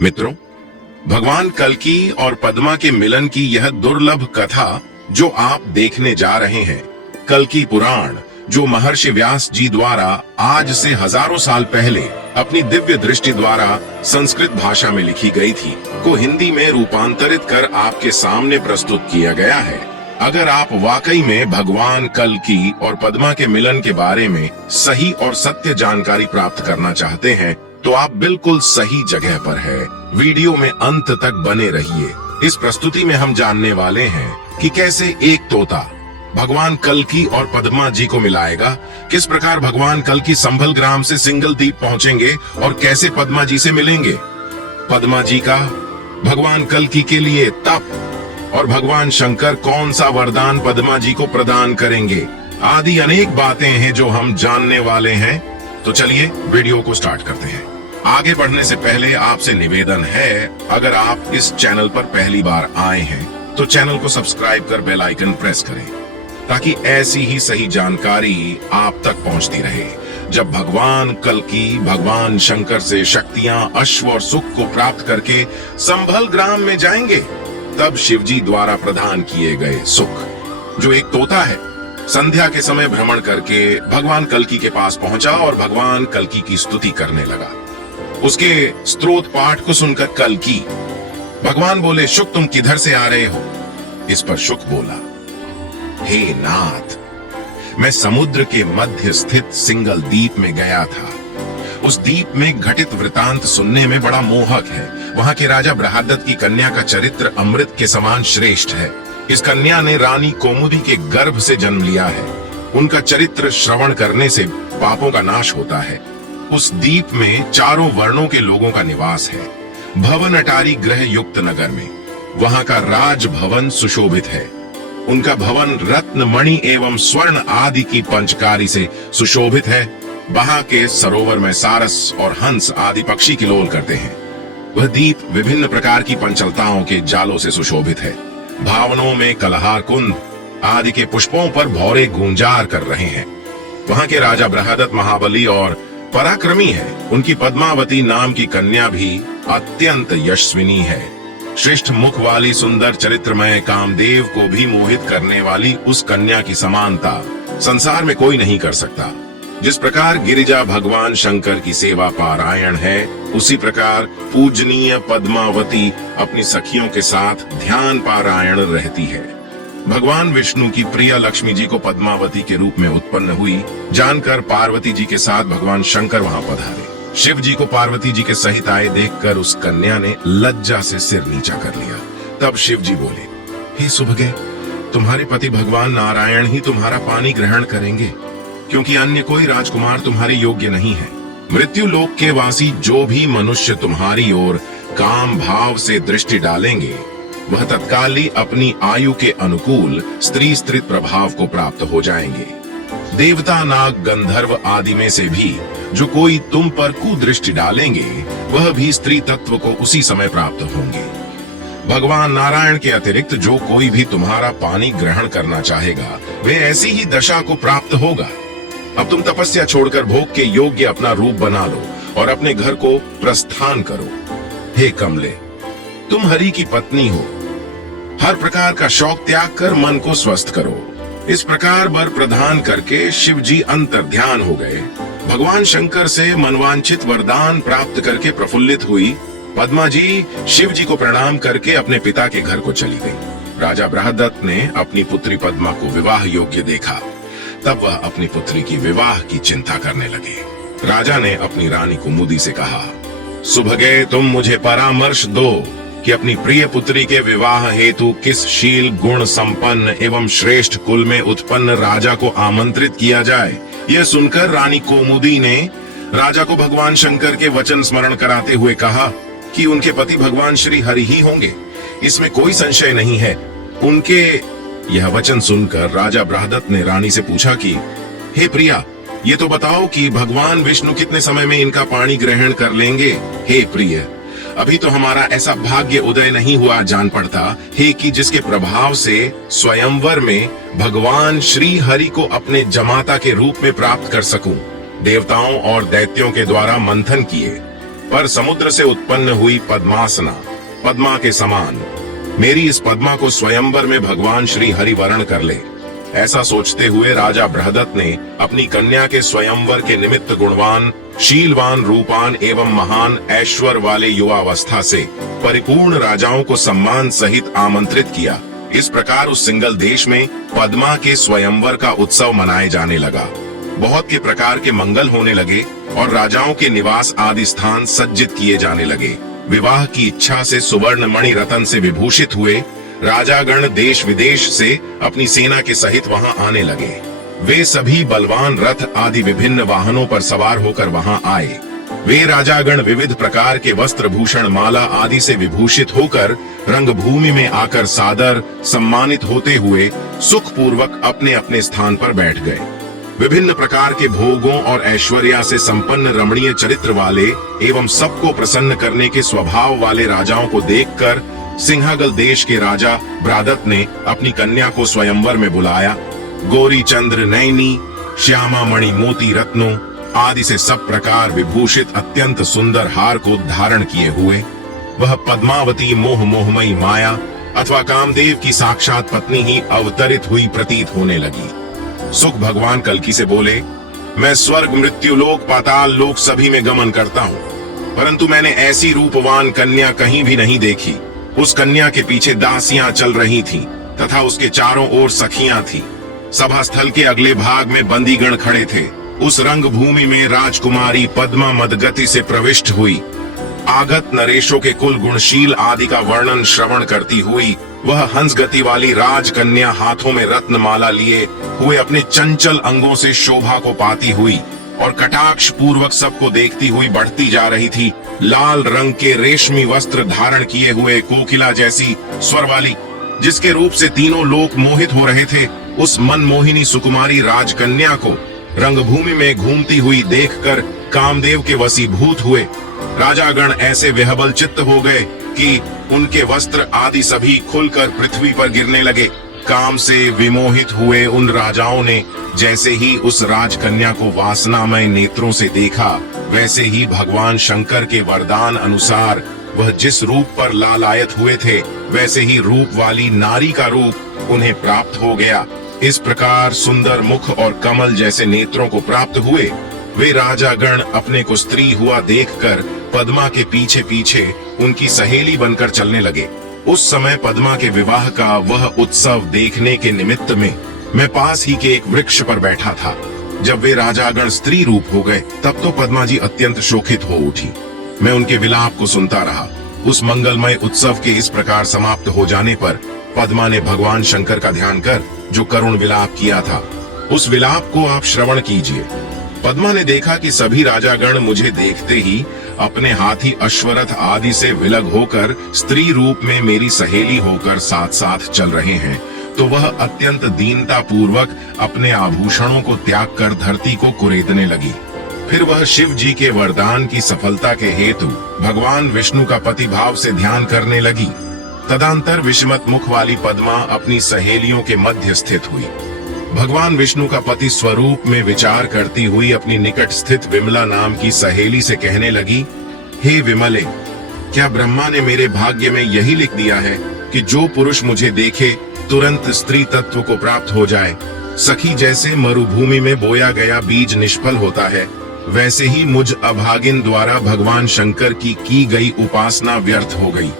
मित्रों, भगवान कल्कि और पद्मा के मिलन की यह दुर्लभ कथा जो आप देखने जा रहे हैं, कल्कि पुराण, जो महर्षि व्यास जी द्वारा आज से हजारों साल पहले अपनी दिव्य दृष्टि द्वारा संस्कृत भाषा में लिखी गई थी, को हिंदी में रूपांतरित कर आपके सामने प्रस्तुत किया गया है। अगर आप वाकई में भगवान कल्कि और पद्मा के मिलन के बारे में सही और सत्य जानकारी प्राप्त करना चाहते हैं तो आप बिल्कुल सही जगह पर है। वीडियो में अंत तक बने रहिए। इस प्रस्तुति में हम जानने वाले हैं कि कैसे एक तोता भगवान कल्कि और पद्मा जी को मिलाएगा, किस प्रकार भगवान कल्कि संभल ग्राम से सिंगल द्वीप पहुंचेंगे और कैसे पद्मा जी से मिलेंगे। पद्मा जी का भगवान कल्कि के लिए तप और भगवान शंकर कौन सा वरदान पद्मा जी को प्रदान करेंगे, आदि अनेक बातें हैं जो हम जानने वाले हैं। तो चलिए वीडियो को स्टार्ट करते हैं। आगे बढ़ने से पहले आपसे निवेदन है, अगर आप इस चैनल पर पहली बार आए हैं तो चैनल को सब्सक्राइब कर बेल आइकन प्रेस करें ताकि ऐसी ही सही जानकारी आप तक पहुंचती रहे। जब भगवान कल्कि भगवान शंकर से शक्तियां, अश्व और सुख को प्राप्त करके संभल ग्राम में जाएंगे, तब शिवजी द्वारा प्रदान किए गए सुख, जो एक तोता है, संध्या के समय भ्रमण करके भगवान कल्कि के पास पहुंचा और भगवान कल्कि की स्तुति करने लगा। उसके स्तोत्र पाठ को सुनकर कल्कि भगवान बोले, शुक तुम किधर से आ रहे हो? इस पर शुक बोला, हे नाथ, मैं समुद्र के मध्य स्थित सिंगल द्वीप में गया था। उस द्वीप में घटित वृतांत सुनने में बड़ा मोहक है। वहां के राजा बृहदत्त की कन्या का चरित्र अमृत के समान श्रेष्ठ है। इस कन्या ने रानी कौमुदी के गर्भ से जन्म लिया है। उनका चरित्र श्रवण करने से पापों का नाश होता है। उस द्वीप में चारों वर्णों के लोगों का निवास है। भवन अटारी ग्रह युक्त नगर में वहां का राज भवन सुशोभित है। उनका भवन रत्न, मणि एवं स्वर्ण आदि की पंचकारी से सुशोभित है। वहां के सरोवर में सारस और हंस आदि पक्षी किलोल करते हैं। वह द्वीप विभिन्न प्रकार की पंचलताओं के जालों से सुशोभित है। भावनों में कलहार कुंद आदि के पुष्पों पर भौरे गुंजार कर रहे हैं। वहां के राजा बृहदत्त महाबली और पराक्रमी है। उनकी पद्मावती नाम की कन्या भी अत्यंत यशस्विनी है। श्रेष्ठ मुख वाली सुंदर चरित्रमय कामदेव को भी मोहित करने वाली उस कन्या की समानता संसार में कोई नहीं कर सकता। जिस प्रकार गिरिजा भगवान शंकर की सेवा पारायण है, उसी प्रकार पूजनीय पद्मावती अपनी सखियों के साथ ध्यान पारायण रहती है। भगवान विष्णु की प्रिय लक्ष्मी जी को पद्मावती के रूप में उत्पन्न हुई जानकर पार्वती जी के साथ भगवान शंकर वहां पधारे। शिव जी को पार्वती जी के सहित आए देखकर उस कन्या ने लज्जा से सिर नीचा कर लिया। तब शिव जी बोले, हे सुभगे, तुम्हारे पति भगवान नारायण ही तुम्हारा पानी ग्रहण करेंगे, क्योंकि अन्य कोई राजकुमार तुम्हारे योग्य नहीं है। मृत्यु लोक के वासी जो भी मनुष्य तुम्हारी ओर काम भाव से दृष्टि डालेंगे, वह तत्काल ही अपनी आयु के अनुकूल स्त्री स्त्रीत प्रभाव को प्राप्त हो जाएंगे। देवता, नाग, गंधर्व आदि में से भी जो कोई तुम पर कुदृष्टि डालेंगे, वह भी स्त्री तत्व को उसी समय प्राप्त होंगे। भगवान नारायण के अतिरिक्त जो कोई भी तुम्हारा पानी ग्रहण करना चाहेगा, वे ऐसी ही दशा को प्राप्त होगा। अब तुम तपस्या छोड़कर भोग के योग्य अपना रूप बना लो और अपने घर को प्रस्थान करो। हे कमले, तुम हरि की पत्नी हो। हर प्रकार का शौक त्याग कर मन को स्वस्थ करो। इस प्रकार वर प्रदान करके शिव जी अंतर ध्यान हो गए। भगवान शंकर से मनवांछित वरदान प्राप्त करके प्रफुल्लित हुई पद्मा जी शिव जी को प्रणाम करके अपने पिता के घर को चली गई। राजा बृहदत्त ने अपनी पुत्री पद्मा को विवाह योग्य देखा। तब वह अपनी पुत्री की विवाह की चिंता करने लगे। राजा ने अपनी रानी कुमुदी से कहा, सुभगे, तुम मुझे परामर्श दो कि अपनी प्रिय पुत्री के विवाह हेतु किस शील, गुण संपन्न एवं श्रेष्ठ कुल में उत्पन्न राजा को आमंत्रित किया जाए। यह सुनकर रानी कुमुदी ने राजा को भगवान शंकर के वचन स्मरण कराते हुए कहा कि उनके पति भगवान श्री हरि ही होंगे, इसमें कोई संशय नहीं है। उनके यह वचन सुनकर राजा बृहदत्त ने रानी से पूछा कि हे प्रिया, ये तो बताओ कि भगवान विष्णु कितने समय में इनका पानी ग्रहण कर लेंगे। हे प्रिय, अभी तो हमारा ऐसा भाग्य उदय नहीं हुआ जान पड़ता हे कि जिसके प्रभाव से स्वयंवर में भगवान श्री हरि को अपने जमाता के रूप में प्राप्त कर सकूं। देवताओं और दैत्यों के द्वारा मंथन किए पर समुद्र से उत्पन्न हुई पद्मासना, पद्मा के समान, मेरी इस पद्मा को स्वयंवर में भगवान श्री हरि वरण कर ले। ऐसा सोचते हुए राजा बृहदत्त ने अपनी कन्या के स्वयंवर के निमित्त गुणवान, शीलवान, रूपान एवं महान ऐश्वर्य वाले युवावस्था से परिपूर्ण राजाओं को सम्मान सहित आमंत्रित किया। इस प्रकार उस सिंगल देश में पद्मा के स्वयंवर का उत्सव मनाए जाने लगा। बहुत के प्रकार के मंगल होने लगे और राजाओं के निवास आदि स्थान सज्जित किए जाने लगे। विवाह की इच्छा से सुवर्ण मणि रतन से विभूषित हुए राजागण देश विदेश से अपनी सेना के सहित वहां आने लगे। वे सभी बलवान रथ आदि विभिन्न वाहनों पर सवार होकर वहां आए। वे राजागण विविध प्रकार के वस्त्र भूषण माला आदि से विभूषित होकर रंगभूमि में आकर सादर सम्मानित होते हुए सुख पूर्वक अपने अपने स्थान पर बैठ गए। विभिन्न प्रकार के भोगों और ऐश्वर्या से संपन्न रमणीय चरित्र वाले एवं सबको प्रसन्न करने के स्वभाव वाले राजाओं को देखकर सिंहागल देश के राजा बृहदत्त ने अपनी कन्या को स्वयंवर में बुलाया। गोरी चंद्र नयनी, श्यामा मणि मोती रत्नों आदि से सब प्रकार विभूषित अत्यंत सुंदर हार को धारण किए हुए वह पद्मावती मोहमयी माया अथवा कामदेव की साक्षात पत्नी ही अवतरित हुई प्रतीत होने लगी। सुख भगवान कल्की से बोले, मैं स्वर्ग, मृत्यु लोक, पाताल लोक सभी में गमन करता हूँ, परंतु मैंने ऐसी रूपवान कन्या कहीं भी नहीं देखी। उस कन्या के पीछे दासियां चल रही थीं तथा उसके चारों ओर सखियां थीं। सभा स्थल के अगले भाग में बंदीगण खड़े थे। उस रंग भूमि में राजकुमारी पद्मा मदगति से प्रविष्ट हुई। आगत नरेशों के कुल गुणशील आदि का वर्णन श्रवण करती हुई वह हंस गति वाली राजकन्या हाथों में रत्नमाला लिए हुए अपने चंचल अंगों से शोभा को पाती हुई और कटाक्ष पूर्वक सबको देखती हुई बढ़ती जा रही थी। लाल रंग के रेशमी वस्त्र धारण किए हुए कोकिला जैसी स्वर वाली, जिसके रूप से तीनों लोक मोहित हो रहे थे, उस मनमोहिनी सुकुमारी राजकन्या को रंगभूमि में घूमती हुई देखकर कामदेव के वशीभूत हुए। राजागण ऐसे विह्वल चित्त हो गए कि उनके वस्त्र आदि सभी खुलकर पृथ्वी पर गिरने लगे। काम से विमोहित हुए उन राजाओं ने जैसे ही उस राजकन्या को वासनामय नेत्रों से देखा, वैसे ही भगवान शंकर के वरदान अनुसार वह जिस रूप पर लालायत हुए थे, वैसे ही रूप वाली नारी का रूप उन्हें प्राप्त हो गया। इस प्रकार सुंदर मुख और कमल जैसे नेत्रों को प्राप्त हुए वे राजागण अपने को स्त्री हुआ देखकर पद्मा के पीछे पीछे उनकी सहेली बनकर चलने लगे। उस समय पद्मा के विवाह का वह उत्सव देखने के निमित्त में मैं पास ही के एक वृक्ष पर बैठा था। जब वे राजागण स्त्री रूप हो गए तब तो पद्मा जी अत्यंत शोकित हो उठी। मैं उनके विलाप को सुनता रहा। उस मंगलमय उत्सव के इस प्रकार समाप्त हो जाने पर पद्मा ने भगवान शंकर का ध्यान कर जो करुण विलाप किया था, उस विलाप को आप श्रवण कीजिए। पद्मा ने देखा कि सभी राजागण मुझे देखते ही अपने हाथी अश्वरथ आदि से विलग होकर स्त्री रूप में मेरी सहेली होकर साथ साथ चल रहे हैं, तो वह अत्यंत दीनता पूर्वक अपने आभूषणों को त्याग कर धरती को कुरेदने लगी। फिर वह शिव जी के वरदान की सफलता के हेतु भगवान विष्णु का पति भाव से ध्यान करने लगी। तदंतर विषमत मुख वाली पद्मा अपनी सहेलियों के मध्य स्थित हुई। भगवान विष्णु का पति स्वरूप में विचार करती हुई अपनी निकट स्थित विमला नाम की सहेली से कहने लगी, हे विमले, क्या ब्रह्मा ने मेरे भाग्य में यही लिख दिया है कि जो पुरुष मुझे देखे तुरंत स्त्री तत्व को प्राप्त हो जाए? सखी जैसे मरुभूमि में बोया गया बीज निष्फल होता है, वैसे ही मुझ अभागिन द्वारा भगवान शंकर की गई उपासना व्यर्थ हो गई।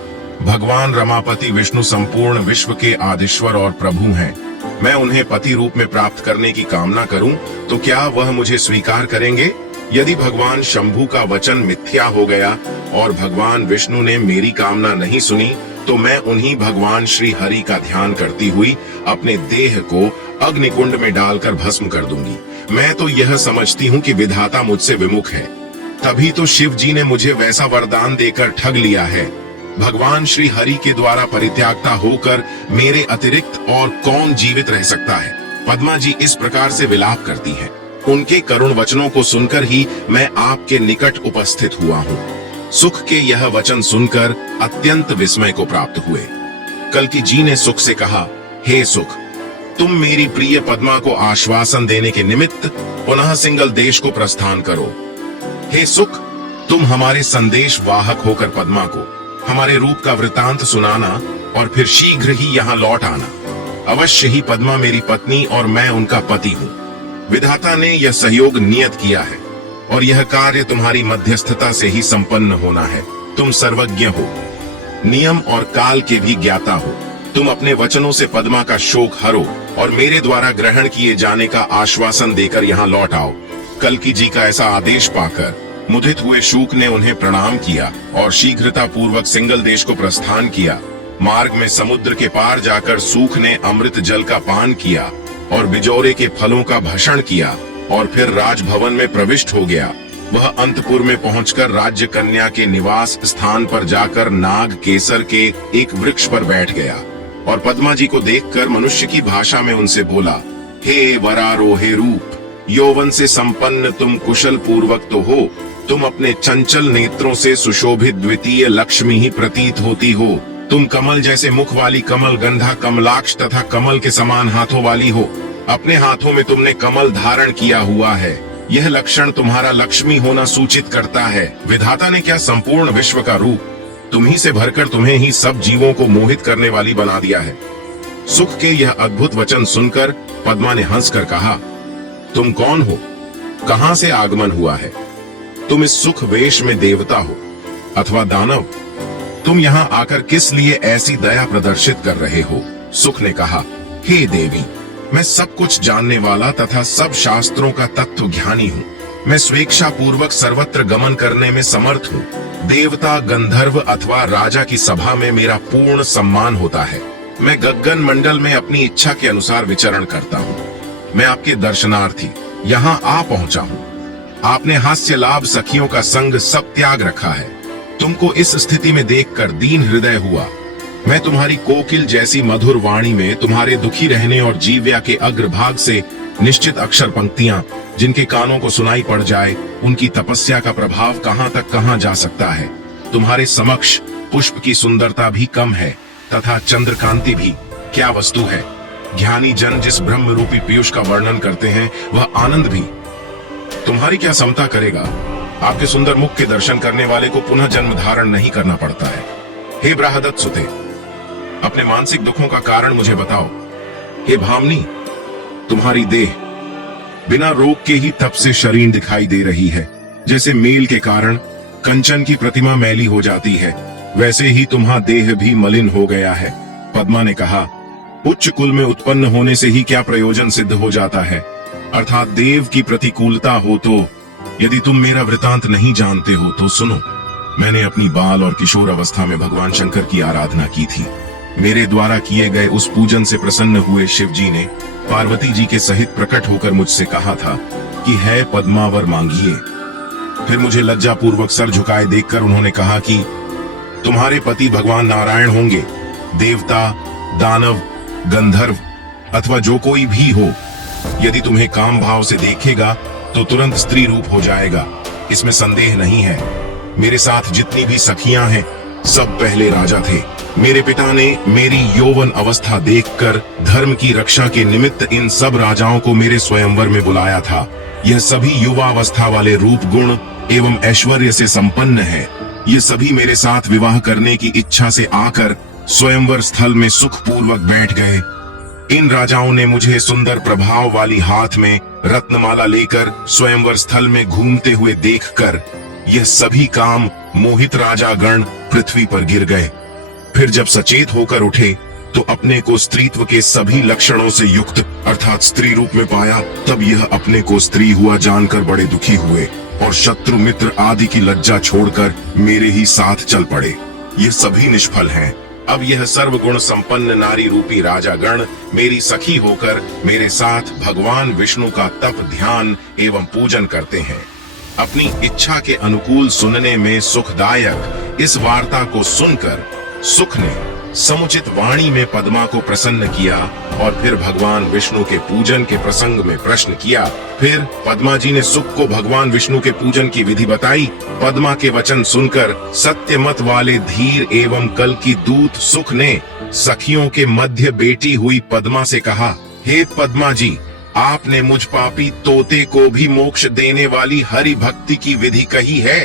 भगवान रमापति विष्णु संपूर्ण विश्व के आदिश्वर और प्रभु हैं। मैं उन्हें पति रूप में प्राप्त करने की कामना करूं तो क्या वह मुझे स्वीकार करेंगे? यदि भगवान शंभु का वचन मिथ्या हो गया और भगवान विष्णु ने मेरी कामना नहीं सुनी, तो मैं उन्हीं भगवान श्री हरि का ध्यान करती हुई अपने देह को अग्निकुंड में डालकर भस्म कर दूंगी। मैं तो यह समझती हूँ कि विधाता मुझसे विमुख है, तभी तो शिव जी ने मुझे वैसा वरदान देकर ठग लिया है। भगवान श्री हरि के द्वारा परित्यागता होकर मेरे अतिरिक्त और कौन जीवित रह सकता है? पद्मा जी इस प्रकार से विलाप करती हैं। उनके करुण वचनों को सुनकर ही मैं आपके निकट उपस्थित हुआ हूँ। सुख के यह वचन सुनकर अत्यंत विस्मय को प्राप्त हुए। कल्की जी ने सुख से कहा, हे सुख, तुम मेरी प्रिय पद्मा को आश्वासन देने के निमित्त पुनः सिंगल देश को प्रस्थान करो। हे सुख, तुम हमारे संदेश वाहक होकर पद्मा को हमारे रूप का वृतांत सुनाना और फिर शीघ्र ही यहाँ लौट आना। अवश्य ही पद्मा मेरी पत्नी और मैं उनका पति हूँ। विधाता ने यह सहयोग नियत किया है और यह कार्य तुम्हारी मध्यस्थता से ही संपन्न होना है। तुम सर्वज्ञ हो, नियम और काल के भी ज्ञाता हो। तुम अपने वचनों से पद्मा का शोक हरो और मेरे द्वारा ग्रहण किए जाने का आश्वासन देकर यहाँ लौट आओ। कल्की जी का ऐसा आदेश पाकर मुदित हुए शूक ने उन्हें प्रणाम किया और शीघ्रता पूर्वक सिंगल देश को प्रस्थान किया। मार्ग में समुद्र के पार जाकर सूख ने अमृत जल का पान किया और बिजौरे के फलों का भक्षण किया और फिर राजभवन में प्रविष्ट हो गया। वह अंतपुर में पहुंचकर राज्य कन्या के निवास स्थान पर जाकर नाग केसर के एक वृक्ष पर बैठ गया और पद्मा जी को देखकर मनुष्य की भाषा में उनसे बोला, हे वरारोहे रूप, यौवन से संपन्न तुम कुशल पूर्वक तो हो। तुम अपने चंचल नेत्रों से सुशोभित द्वितीय लक्ष्मी ही प्रतीत होती हो। तुम कमल जैसे मुख वाली कमल गंधा कमलाक्ष तथा कमल के समान हाथों वाली हो। अपने हाथों में तुमने कमल धारण किया हुआ है। यह लक्षण तुम्हारा लक्ष्मी होना सूचित करता है। विधाता ने क्या संपूर्ण विश्व का रूप तुम ही से भरकर तुम्हें ही सब जीवों को मोहित करने वाली बना दिया है। सुख के यह अद्भुत वचन सुनकर पद्मा ने हंसकर कहा, तुम कौन हो? कहां से आगमन हुआ है? तुम इस सुख वेश में देवता हो अथवा दानव? तुम यहाँ आकर किस लिए ऐसी दया प्रदर्शित कर रहे हो? सुख ने कहा, हे देवी, मैं सब कुछ जानने वाला तथा सब शास्त्रों का तत्व ज्ञानी हूँ। मैं स्वेच्छा पूर्वक सर्वत्र गमन करने में समर्थ हूँ। देवता, गंधर्व अथवा राजा की सभा में मेरा पूर्ण सम्मान होता है। मैं गगन मंडल में अपनी इच्छा के अनुसार विचरण करता हूँ। मैं आपके दर्शनार्थी यहाँ आ पहुंचा हूँ। आपने हास्य लाभ सखियों का संग सब त्याग रखा है। तुमको इस स्थिति में देखकर दीन हृदय हुआ। मैं तुम्हारी कोकिल जैसी मधुर वाणी में तुम्हारे दुखी रहने और जीव्या के अग्रभाग से निश्चित अक्षर पंक्तियां जिनके कानों को सुनाई पड़ जाए, उनकी तपस्या का प्रभाव कहां तक कहां जा सकता है। तुम्हारे समक्ष पुष्प की सुंदरता भी कम है तथा चंद्रकांति भी क्या वस्तु है। ज्ञानी जन जिस ब्रह्म रूपी पीयूष का वर्णन करते हैं, वह आनंद भी तुम्हारी क्या समता करेगा। आपके सुंदर मुख के दर्शन करने वाले को पुनः जन्म धारण नहीं करना पड़ता है। हे ब्राहदत्त सुते, अपने मानसिक दुखों का कारण मुझे बताओ। हे भामनी, तुम्हारी देह बिना रोग के ही तप से शरीर दिखाई दे रही है। जैसे मेल के कारण कंचन की प्रतिमा मैली हो जाती है, वैसे ही तुम्हारा देह भी मलिन हो गया है। पद्मा ने कहा, उच्च कुल में उत्पन्न होने से ही क्या प्रयोजन सिद्ध हो जाता है, अर्थात देव की प्रतिकूलता हो तो। यदि तुम मेरा वृतांत नहीं जानते हो तो सुनो। मैंने अपनी बाल और किशोर अवस्था में भगवान शंकर की आराधना की थी। मेरे द्वारा किए गए उस पूजन से प्रसन्न हुए शिव जी ने पार्वती जी के सहित प्रकट होकर मुझसे कहा था कि है पद्मावर मांगिए। फिर मुझे लज्जा पूर्वक सर झुकाए देखकर उन्होंने कहा कि तुम्हारे पति भगवान नारायण होंगे। देवता, दानव, गंधर्व अथवा जो कोई भी हो, यदि तुम्हें काम भाव से देखेगा तो तुरंत स्त्री रूप हो जाएगा, इसमें संदेह नहीं है। मेरे साथ जितनी भी सखियां हैं, सब पहले राजा थे। मेरे पिता ने मेरी यौवन अवस्था देखकर धर्म की रक्षा के निमित्त इन सब राजाओं को मेरे स्वयंवर में बुलाया था। यह सभी युवावस्था वाले रूप, गुण एवं ऐश्वर्य से संपन्न है। ये सभी मेरे साथ विवाह करने की इच्छा से आकर स्वयंवर स्थल में सुखपूर्वक बैठ गए। इन राजाओं ने मुझे सुंदर प्रभाव वाली हाथ में रत्नमाला लेकर स्वयंवर स्थल में घूमते हुए देखकर यह सभी काम मोहित राजा गण पृथ्वी पर गिर गए। फिर जब सचेत होकर उठे तो अपने को स्त्रीत्व के सभी लक्षणों से युक्त अर्थात स्त्री रूप में पाया। तब यह अपने को स्त्री हुआ जानकर बड़े दुखी हुए और शत्रु मित्र आदि की लज्जा छोड़कर मेरे ही साथ चल पड़े। ये सभी निष्फल हैं। अब यह सर्वगुण संपन्न नारी रूपी राजागण मेरी सखी होकर मेरे साथ भगवान विष्णु का तप, ध्यान एवं पूजन करते हैं। अपनी इच्छा के अनुकूल सुनने में सुखदायक इस वार्ता को सुनकर सुख ने समुचित वाणी में पद्मा को प्रसन्न किया और फिर भगवान विष्णु के पूजन के प्रसंग में प्रश्न किया। फिर पद्मा जी ने सुख को भगवान विष्णु के पूजन की विधि बताई। पद्मा के वचन सुनकर सत्यमत वाले धीर एवं कल की दूत सुख ने सखियों के मध्य बेटी हुई पद्मा से कहा, हे पद्मा जी, आपने मुझ पापी तोते को भी मोक्ष देने वाली हरि भक्ति की विधि कही है।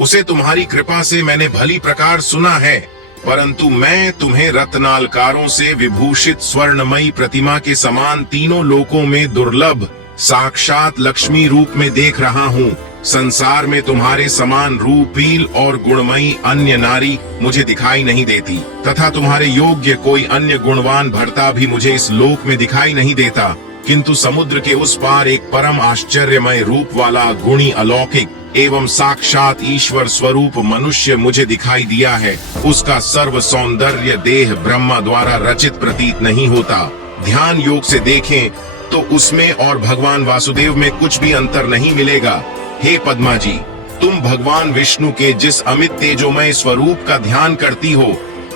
उसे तुम्हारी कृपा से मैंने भली प्रकार सुना है, परंतु मैं तुम्हें रत्नालकारों से विभूषित स्वर्णमयी प्रतिमा के समान तीनों लोकों में दुर्लभ साक्षात लक्ष्मी रूप में देख रहा हूँ। संसार में तुम्हारे समान रूपील और गुणमयी अन्य नारी मुझे दिखाई नहीं देती, तथा तुम्हारे योग्य कोई अन्य गुणवान भर्ता भी मुझे इस लोक में दिखाई नहीं देता। किंतु समुद्र के उस पार एक परम आश्चर्यमय रूप वाला गुणी अलौकिक एवं साक्षात ईश्वर स्वरूप मनुष्य मुझे दिखाई दिया है। उसका सर्व सौंदर्य देह ब्रह्मा द्वारा रचित प्रतीत नहीं होता। ध्यान योग से देखें तो उसमें और भगवान वासुदेव में कुछ भी अंतर नहीं मिलेगा। हे पद्मा जी, तुम भगवान विष्णु के जिस अमित तेजोमय स्वरूप का ध्यान करती हो,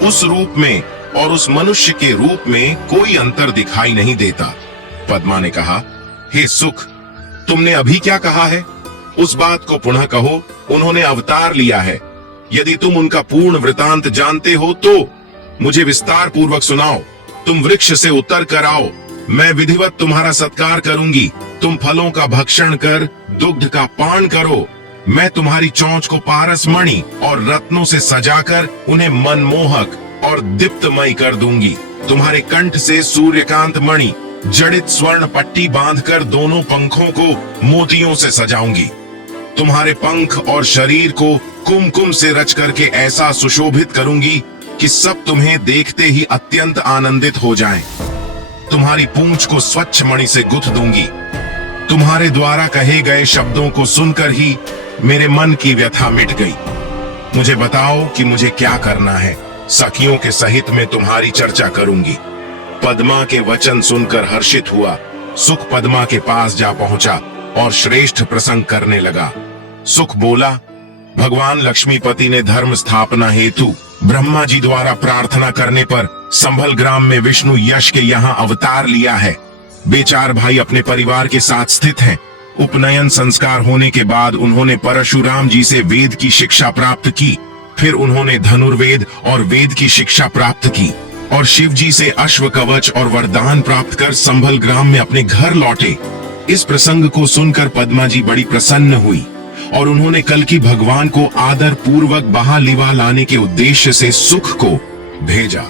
उस रूप में और उस मनुष्य के रूप में कोई अंतर दिखाई नहीं देता। पद्मा ने कहा, हे सुख, तुमने अभी क्या कहा है? उस बात को पुनः कहो। उन्होंने अवतार लिया है। यदि तुम उनका पूर्ण वृतांत जानते हो तो मुझे विस्तार पूर्वक सुनाओ। तुम वृक्ष से उतर कर आओ, मैं विधिवत तुम्हारा सत्कार करूंगी। तुम फलों का भक्षण कर दुग्ध का पान करो। मैं तुम्हारी चोंच को पारस मणि और रत्नों से सजाकर उन्हें मनमोहक और दीप्तमय कर दूंगी। तुम्हारे कंठ से सूर्यकांत मणि जड़ित स्वर्ण पट्टी बांधकर दोनों पंखों को मोतियों से सजाऊंगी। तुम्हारे पंख और शरीर को कुमकुम से रच करके ऐसा सुशोभित करूंगी कि सब तुम्हें देखते ही अत्यंत आनंदित हो जाएं। तुम्हारी पूंछ को स्वच्छ मणि से गुथ दूंगी। तुम्हारे द्वारा कहे गए शब्दों को सुनकर ही मेरे मन की व्यथा मिट गई। मुझे बताओ कि मुझे क्या करना है। सखियों के सहित मैं तुम्हारी चर्चा करूंगी। पद्मा के वचन सुनकर हर्षित हुआ। सुख पद्मा के पास जा पहुंचा और श्रेष्ठ प्रसंग करने लगा। सुख बोला, भगवान लक्ष्मीपति ने धर्म स्थापना हेतु ब्रह्मा जी द्वारा प्रार्थना करने पर संभल ग्राम में विष्णु यश के यहाँ अवतार लिया है। बेचार भाई अपने परिवार के साथ स्थित हैं। उपनयन संस्कार होने के बाद उन्होंने परशुराम जी से वेद की शिक्षा प्राप्त की। फिर उन्होंने धनुर्वेद और वेद की शिक्षा प्राप्त की और शिव जी से अश्व कवच और वरदान प्राप्त कर संभल ग्राम में अपने घर लौटे। इस प्रसंग को सुनकर पद्मा जी बड़ी प्रसन्न हुई और उन्होंने कल की भगवान को आदर पूर्वक बहालिवा लाने के उद्देश्य से सुख को भेजा।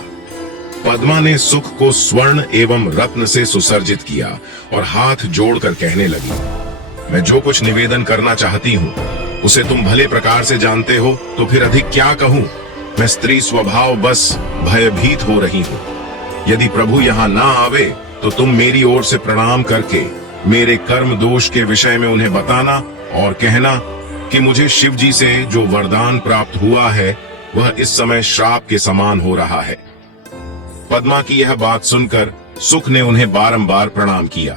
पद्मा ने सुख को स्वर्ण एवं रत्न से सुसर्जित किया और हाथ जोड़कर कहने लगी, मैं जो कुछ निवेदन करना चाहती हूँ उसे तुम भले प्रकार से जानते हो, तो फिर अधिक क्या कहूँ। मैं स्त्री स्वभाव बस भयभीत हो रही हूँ। यदि प्रभु यहाँ ना आवे तो तुम मेरी ओर से प्रणाम करके मेरे कर्म दोष के विषय में उन्हें बताना और कहना कि मुझे शिव जी से जो वरदान प्राप्त हुआ है वह इस समय श्राप के समान हो रहा है। पद्मा की यह बात सुनकर सुख ने उन्हें बारंबार प्रणाम किया।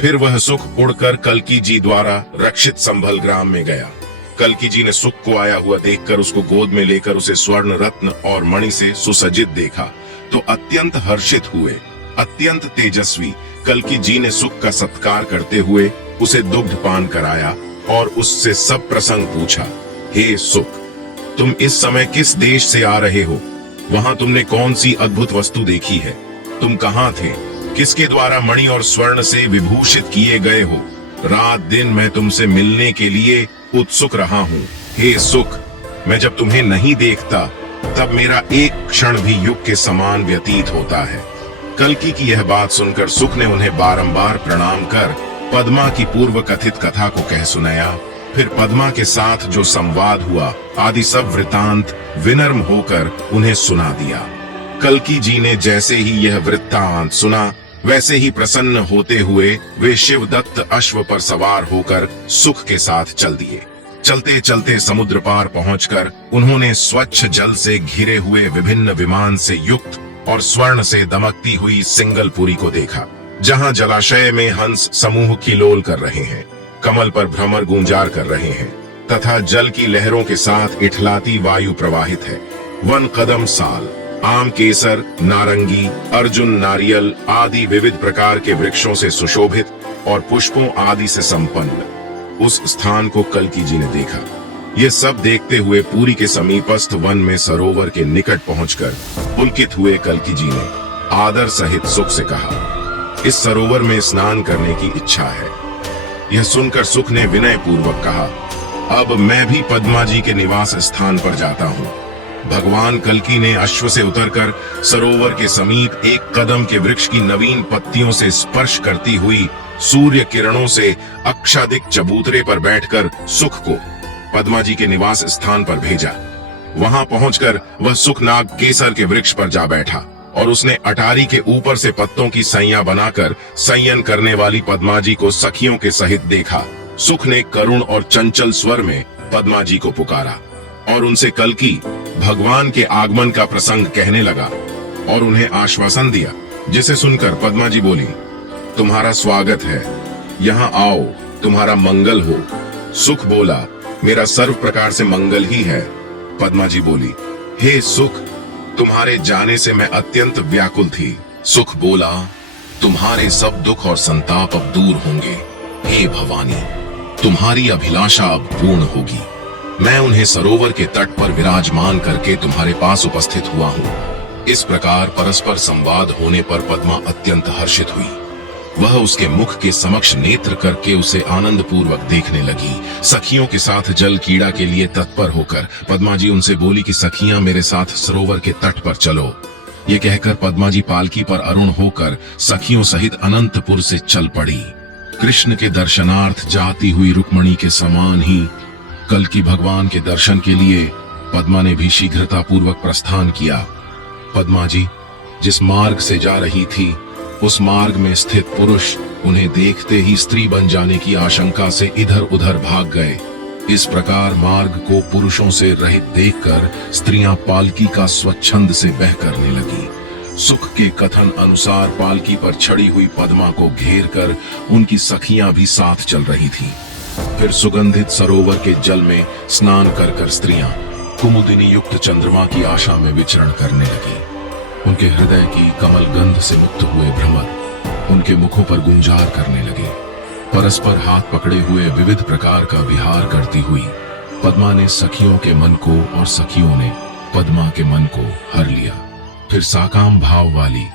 फिर वह सुख उड़कर कल्की जी द्वारा रक्षित संभल ग्राम में गया। कल्की जी ने सुख को आया हुआ देखकर उसको गोद में लेकर उसे स्वर्ण रत्न और मणि से सुसज्जित देखा तो अत्यंत हर्षित हुए। अत्यंत तेजस्वी कल्की जी ने सुख का सत्कार करते हुए उसे दुग्ध पान कराया और उससे सब प्रसंग पूछा। हे सुख, तुम इस समय किस देश से आ रहे हो? वहां तुमने कौन सी अद्भुत वस्तु देखी है? तुम कहाँ थे? किसके द्वारा मणि और स्वर्ण से विभूषित किए गए हो? रात दिन मैं तुमसे मिलने के लिए उत्सुक रहा हूँ। हे सुख, मैं जब तुम्हें नहीं देखता तब मेरा एक क्षण भी युग के समान व्यतीत होता है। कल्की की यह बात सुनकर सुख ने उन्हें बारंबार प्रणाम कर पद्मा की पूर्व कथित कथा को कह सुनाया। फिर पद्मा के साथ जो संवाद हुआ आदि सब वृतांत विनम्र होकर उन्हें सुना दिया। कल्की जी ने जैसे ही यह वृत्तांत सुना वैसे ही प्रसन्न होते हुए वे शिवदत्त अश्व पर सवार होकर सुख के साथ चल दिए। चलते चलते समुद्र पार पहुंचकर उन्होंने स्वच्छ जल से घिरे हुए विभिन्न विमान से युक्त और स्वर्ण से दमकती हुई सिंगलपुरी को देखा, जहां जलाशय में हंस समूह किलोल कर रहे हैं, कमल पर भ्रमर गुंजार कर रहे हैं तथा जल की लहरों के साथ इठलाती वायु प्रवाहित है। वन कदम साल, आम, केसर, नारंगी, अर्जुन, नारियल आदि विविध प्रकार के वृक्षों से सुशोभित और पुष्पों आदि से संपन्न उस स्थान को कल्की जी ने देखा। ये सब देखते हुए पुरी के समीपस्थ वन में सरोवर के निकट पहुंचकर पुलकित हुए कल्की जी ने आदर सहित सुख से कहा, इस सरोवर में स्नान करने की इच्छा है। यह सुनकर सुख ने विनय पूर्वक कहा, अब मैं भी पद्मा जी के निवास स्थान पर जाता हूँ। भगवान कल्की ने अश्व से उतरकर सरोवर के समीप एक कदम के वृक्ष की नवीन पत्तियों से स्पर्श करती हुई सूर्य किरणों से आच्छादित चबूतरे पर बैठकर सुख को पद्मा जी के निवास स्थान पर भेजा। वहां पहुंचकर वह सुखनाग केसर के वृक्ष पर जा बैठा और उसने अटारी के ऊपर से पत्तों की सैया बनाकर संयन करने वाली पद्मा जी को सखियों के सहित देखा। सुख ने करुण और चंचल स्वर में पद्मा जी को पुकारा और उनसे कल्की भगवान के आगमन का प्रसंग कहने लगा और उन्हें आश्वासन दिया, जिसे सुनकर पद्मा जी बोली, तुम्हारा स्वागत है, यहाँ आओ, तुम्हारा मंगल हो। सुख बोला, मेरा सर्व प्रकार से मंगल ही है। पद्मा जी बोली, हे सुख, तुम्हारे जाने से मैं अत्यंत व्याकुल थी। सुख बोला, तुम्हारे सब दुख और संताप अब दूर होंगे। हे भवानी, तुम्हारी अभिलाषा अब पूर्ण होगी। मैं उन्हें सरोवर के तट पर विराजमान करके तुम्हारे पास उपस्थित हुआ हूँ। इस प्रकार परस्पर संवाद होने पर पद्मा अत्यंत हर्षित हुई। वह उसके मुख के समक्ष नेत्र करके उसे आनंद पूर्वक देखने लगी। सखियों के साथ जल कीड़ा के लिए तत्पर होकर पद्मा जी उनसे बोली कि सखियां मेरे साथ सरोवर के तट पर चलो। ये कहकर पद्मा जी पालकी पर अरुण होकर सखियों सहित अनंतपुर से चल पड़ी। कृष्ण के दर्शनार्थ जाती हुई रुक्मणी के समान ही कल्की भगवान के दर्शन के लिए पद्मा ने भी शीघ्रता पूर्वक प्रस्थान किया। पद्मा जी जिस मार्ग से जा रही थी, उस मार्ग में स्थित पुरुष उन्हें देखते ही स्त्री बन जाने की आशंका से इधर उधर भाग गए। इस प्रकार मार्ग को पुरुषों से रहित देखकर स्त्रियां पालकी का स्वच्छंद से बह करने लगी। सुख के कथन अनुसार पालकी पर चढ़ी हुई पद्मा को घेर कर उनकी सखियां भी साथ चल रही थी। फिर सुगंधित सरोवर के जल में स्नान कर कर स्त्रियां कुमुदिनी युक्त चंद्रमा की आशा में विचरण करने लगी। उनके हृदय की कमल गंध से मुक्त हुए भ्रमर उनके मुखों पर गुंजार करने लगे। परस्पर हाथ पकड़े हुए विविध प्रकार का विहार करती हुई पद्मा ने सखियों के मन को और सखियों ने पद्मा के मन को हर लिया। फिर साकाम भाव वाली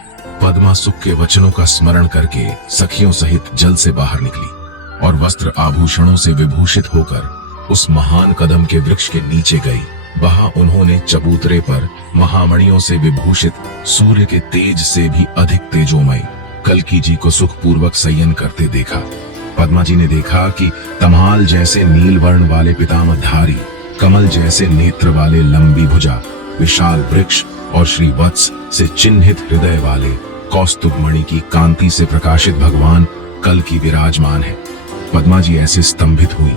पद्मा सुख के वचनों का स्मरण करके सखियों सहित जल से बाहर निकली और वस्त्र आभूषणों से विभूषित होकर उस महान कदम के वृक्ष के नीचे गई। वहां उन्होंने चबूतरे पर महामणियों से विभूषित सूर्य के तेज से भी अधिक तेजोमय कल्की जी को सुखपूर्वक संयन करते देखा। पद्मा जी ने देखा कि तमाल जैसे नील वर्ण वाले पितामहधारी, कमल जैसे नेत्र वाले लंबी भुजा, विशाल वृक्ष और श्री वत्स से चिन्हित हृदय वाले कौस्तुभमणि की कांति से प्रकाशित भगवान कल्की विराजमान है। पद्मा जी ऐसे स्तंभित हुई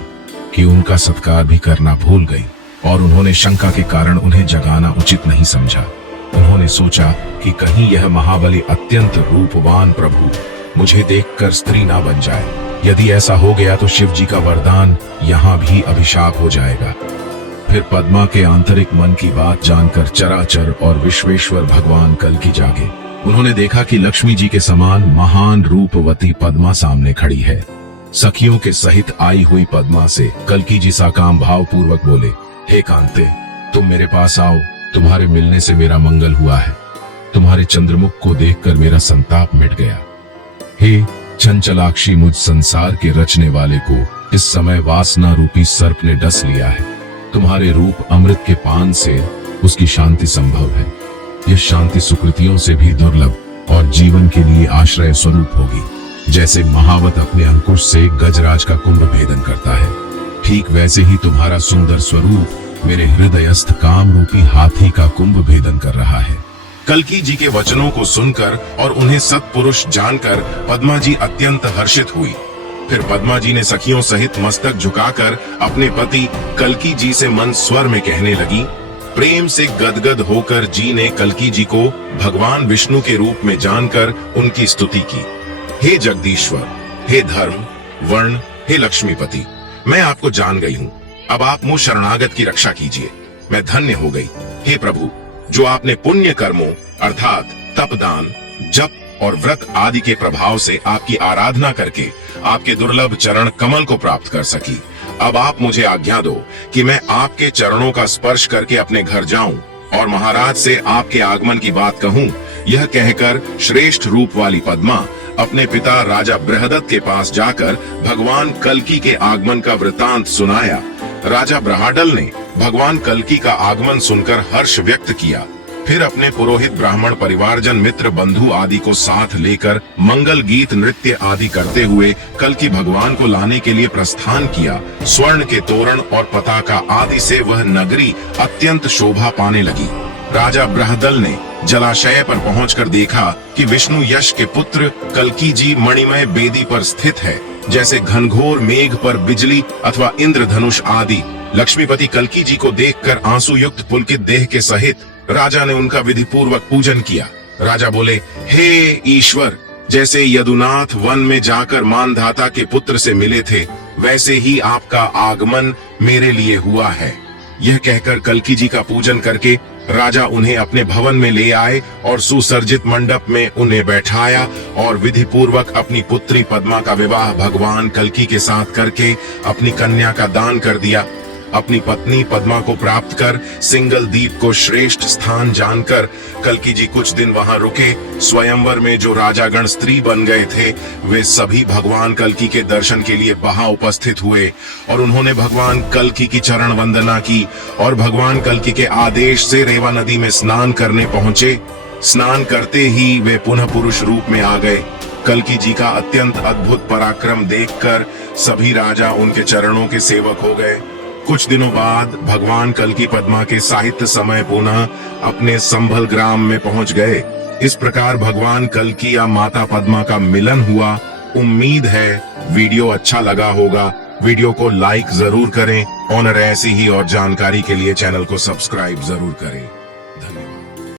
कि उनका सत्कार भी करना भूल गई और उन्होंने शंका के कारण उन्हें जगाना उचित नहीं समझा। उन्होंने सोचा कि कहीं यह महाबली अत्यंत रूपवान प्रभु मुझे देखकर स्त्री ना बन जाए। यदि ऐसा हो गया तो शिव जी का वरदान यहाँ भी अभिशाप हो जाएगा। फिर पद्मा के आंतरिक मन की बात जानकर चराचर और विश्वेश्वर भगवान कल्की जागे। उन्होंने देखा कि लक्ष्मी जी के समान महान रूपवती पद्मा सामने खड़ी है। सखियों के सहित आई हुई पद्मा से कल्की जी साकाम भाव पूर्वक बोले, हे कांते, तुम मेरे पास आओ, तुम्हारे मिलने से मेरा मंगल हुआ है। तुम्हारे चंद्रमुख को देखकर मेरा संताप मिट गया। हे चंचलाक्षी, मुझ संसार के रचने वाले को इस समय वासना रूपी सर्प ने डस लिया है। तुम्हारे रूप अमृत के पान से उसकी शांति संभव है। यह शांति सुकृतियों से भी दुर्लभ और जीवन के लिए आश्रय स्वरूप होगी। जैसे महावत अपने अंकुश से गजराज का कुंभ भेदन करता है, ठीक वैसे ही तुम्हारा सुंदर स्वरूप मेरे हृदयस्थ काम रूपी हाथी का कुंभ भेदन कर रहा है। कल्की जी के वचनों को सुनकर और उन्हें सत्पुरुष जानकर पद्मा जी अत्यंत हर्षित हुई। फिर पद्मा जी ने सखियों सहित मस्तक झुकाकर अपने पति कल्की जी से मन स्वर में कहने लगी। प्रेम से गदगद होकर जी ने कल्की जी को भगवान विष्णु के रूप में जानकर उनकी स्तुति की। हे जगदीश्वर, हे धर्म, वर्ण, हे लक्ष्मीपति, मैं आपको जान गई हूँ। अब आप मुझ शरणागत की रक्षा कीजिए। मैं धन्य हो गई। हे प्रभु, जो आपने पुण्य कर्मों अर्थात तपदान, जप और व्रत आदि के प्रभाव से आपकी आराधना करके आपके दुर्लभ चरण कमल को प्राप्त कर सकी, अब आप मुझे आज्ञा दो कि मैं आपके चरणों का स्पर्श करके अपने घर जाऊं और महाराज से आपके आगमन की बात कहूं। यह कहकर श्रेष्ठ रूप वाली पद्मा अपने पिता राजा बृहदत्त के पास जाकर भगवान कल्की के आगमन का वृतांत सुनाया। राजा ब्रहाडल ने भगवान कल्कि का आगमन सुनकर हर्ष व्यक्त किया। फिर अपने पुरोहित, ब्राह्मण, परिवारजन, मित्र, बंधु आदि को साथ लेकर मंगल गीत, नृत्य आदि करते हुए कल्कि भगवान को लाने के लिए प्रस्थान किया। स्वर्ण के तोरण और पताका आदि से वह नगरी अत्यंत शोभा पाने लगी। राजा ब्रहदल ने जलाशय पर पहुंचकर देखा कि विष्णु यश के पुत्र कल्कि जी मणिमय बेदी पर स्थित है, जैसे घनघोर मेघ पर बिजली अथवा इंद्रधनुष आदि। लक्ष्मीपति कल्कि जी को देखकर आंसू युक्त पुलकित देह के सहित राजा ने उनका विधि पूर्वक पूजन किया। राजा बोले, हे ईश्वर, जैसे यदुनाथ वन में जाकर मानधाता के पुत्र से मिले थे, वैसे ही आपका आगमन मेरे लिए हुआ है। यह कहकर कल्कि जी का पूजन करके राजा उन्हें अपने भवन में ले आए और सुसज्जित मंडप में उन्हें बैठाया और विधि पूर्वक अपनी पुत्री पद्मा का विवाह भगवान कल्कि के साथ करके अपनी कन्या का दान कर दिया। अपनी पत्नी पद्मा को प्राप्त कर सिंगल द्वीप को श्रेष्ठ स्थान जानकर कल्कि जी कुछ दिन वहां रुके। स्वयंवर में जो राजागण स्त्री बन गए थे, वे सभी भगवान कल्कि के दर्शन के लिए वहां उपस्थित हुए और उन्होंने भगवान कल्कि की चरण वंदना की और भगवान कल्कि के आदेश से रेवा नदी में स्नान करने पहुंचे। स्नान करते ही वे पुनः पुरुष रूप में आ गए। कल्कि जी का अत्यंत अद्भुत पराक्रम देखकर सभी राजा उनके चरणों के सेवक हो गए। कुछ दिनों बाद भगवान कल्कि पद्मा के साहित्य समय पुनः अपने संभल ग्राम में पहुंच गए। इस प्रकार भगवान कल्कि या माता पद्मा का मिलन हुआ। उम्मीद है वीडियो अच्छा लगा होगा। वीडियो को लाइक जरूर करें और ऐसी ही और जानकारी के लिए चैनल को सब्सक्राइब जरूर करें।